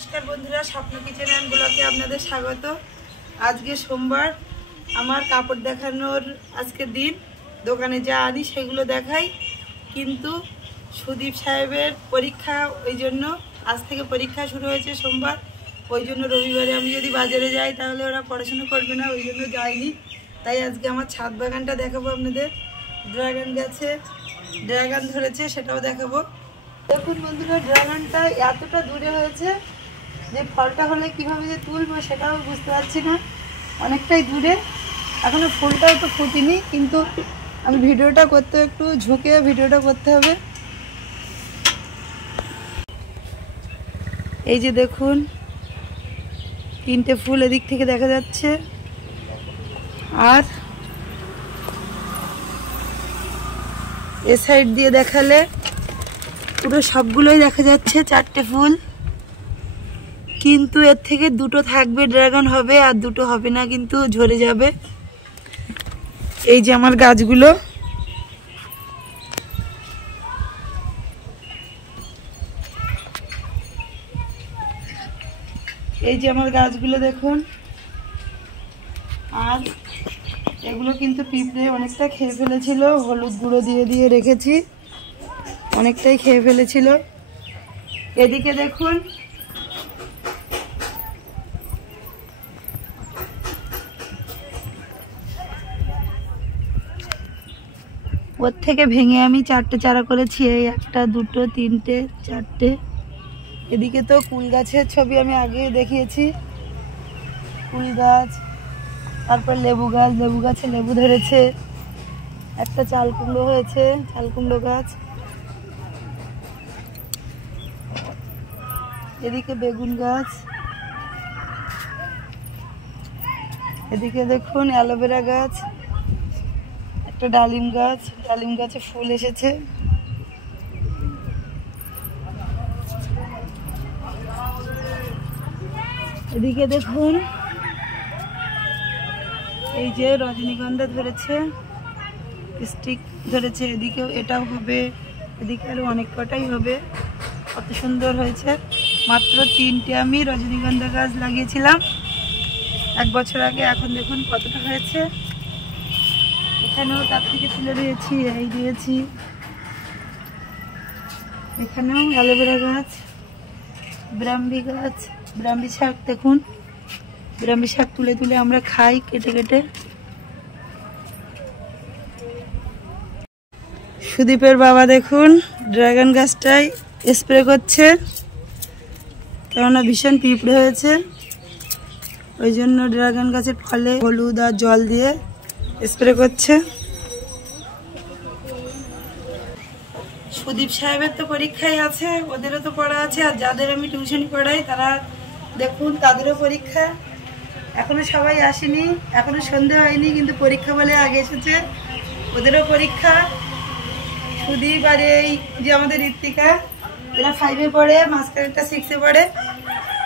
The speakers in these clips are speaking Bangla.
नमस्कार बंधुरा स्वप्न किचेन एंड ब्लगे आपनादेर स्वागत। आज के सोमवार आमार कापड़ देखानोर आजके दिन दोकाने जा आनी सेगुलो देखाई किन्तु सुदीप साहेबेर परीक्षा ओई जोन्नो आज थेके परीक्षा शुरू हयेछे सोमवार ओई जोन्नो रविवारे आमि जोदि बाजारे जाई ताहले ओरा पढ़ाशोना करबे ना ओई जोन्नो जाइनि। ताई आजके आमार छाद बागानटा देखाबो आपनादेर। ड्रागन गाছে ड्रागन धरेছে সেটাও দেখাবো। দেখুন বন্ধুরা ড্রাগনটা এতটা দূরে হয়েছে যে ফলটা হলে কিভাবে যে তুলবো সেটাও বুঝতে পারছি না, অনেকটাই দূরে এখনো ফুলটাও তো ফুটেনি কিন্তু আমি ভিডিওটা করতে একটু ঝুঁকে ভিডিওটা করতে হবে। এই যে দেখুন তিনটে ফুল এদিক থেকে দেখা যাচ্ছে আর এ সাইড দিয়ে দেখালে পুরো সবগুলোই দেখা যাচ্ছে চারটে ফুল, কিন্তু এর থেকে দুটো থাকবে ড্রাগন হবে আর দুটো হবে না কিন্তু ঝরে যাবে। এই যে আমার গাছগুলো দেখুন আর এগুলো কিন্তু পিঁপড়ে অনেকটা খেয়ে ফেলেছিল, হলুদ গুঁড়ো দিয়ে দিয়ে রেখেছি অনেকটাই খেয়ে ফেলেছিল। এদিকে দেখুন ওর থেকে ভেঙে আমি চারটে চারা করেছি, এই একটা দুটো তিনটে চারটে। এদিকে তো কুল গাছের ছবি আমি আগে দেখিয়েছি, কুল গাছ তারপর লেবু গাছ, লেবু গাছে লেবু ধরেছে, একটা চাল কুমড়ো হয়েছে চাল কুমড়ো গাছ, এদিকে বেগুন গাছ, এদিকে দেখুন অ্যালোভেরা গাছ, একটা ডালিম গাছ, ডালিম গাছে ফুল এসেছে, এদিকে দেখুন এই যে রজনীগন্ধা ধরেছে স্টিক ধরেছে, এদিকেও এটাও হবে, এদিকে আরো অনেক কটাই হবে। কত সুন্দর হয়েছে, মাত্র তিনটে আমি রজনীগন্ধা গাছ লাগিয়েছিলাম 1 বছর আগে, এখন দেখুন কতটা হয়েছে। এখানেও তার থেকে তুলে দিয়েছি, এই দিয়েছি, এখানেও অ্যালোভেরা গাছ, ব্রাহ্মী গাছ, ব্রাহ্মী শাক দেখুন, ব্রাহ্মী শাক তুলে তুলে আমরা খাই কেটে কেটে। সুদীপের বাবা দেখুন ড্রাগন গাছটাই স্প্রে করছে, কেননা ভীষণ পিঁপড়ে হয়েছে ওই জন্য ড্রাগন গাছের ফলে হলুদ আর জল দিয়ে স্প্রে করছে। সুদীপ সাহেবের তো পরীক্ষাই আছে, ওদেরও তো পড়া আছে, আর যাদের আমি টিউশন পড়াই তারা দেখুন তাদেরও পরীক্ষা, এখনো সবাই আসেনি, এখনো সন্ধে হয়নি কিন্তু পরীক্ষা বলে আগে এসেছে, ওদেরও পরীক্ষা। সুদীপ আর এই যে আমাদের ঋত্বিকা এরা 5-এ পড়ে, মাঝখানেরটা 6-এ পড়ে,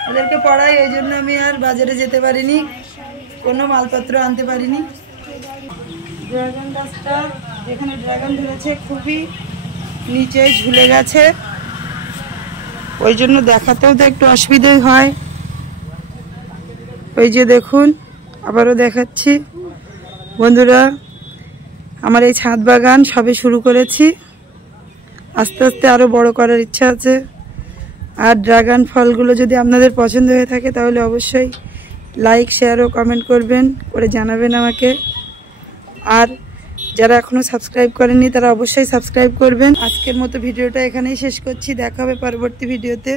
ওদেরকে পড়াই, ওই জন্য আমি আর বাজারে যেতে পারিনি, কোনো মালপত্র আনতে পারিনি। ড্রাগন গাছটা যেখানে ড্রাগন ধরেছে খুবই নিচে ঝুলে গেছে, ওই জন্য দেখাতেও তো একটু অসুবিধাই হয়। ওই যে দেখুন আবারও দেখাচ্ছি বন্ধুরা, আমার এই ছাদ বাগান সবে শুরু করেছি, আস্তে আস্তে আরো বড় করার ইচ্ছা আছে। আর ড্রাগন ফলগুলো যদি আপনাদের পছন্দ হয়ে থাকে তাহলে অবশ্যই লাইক শেয়ার ও কমেন্ট করবেন, করে জানাবেন আমাকে। আর যারা এখনো সাবস্ক্রাইব করেননি তারা অবশ্যই সাবস্ক্রাইব করবেন। আজকের মতো ভিডিওটা এখানেই শেষ করছি, দেখা হবে পরবর্তী ভিডিওতে।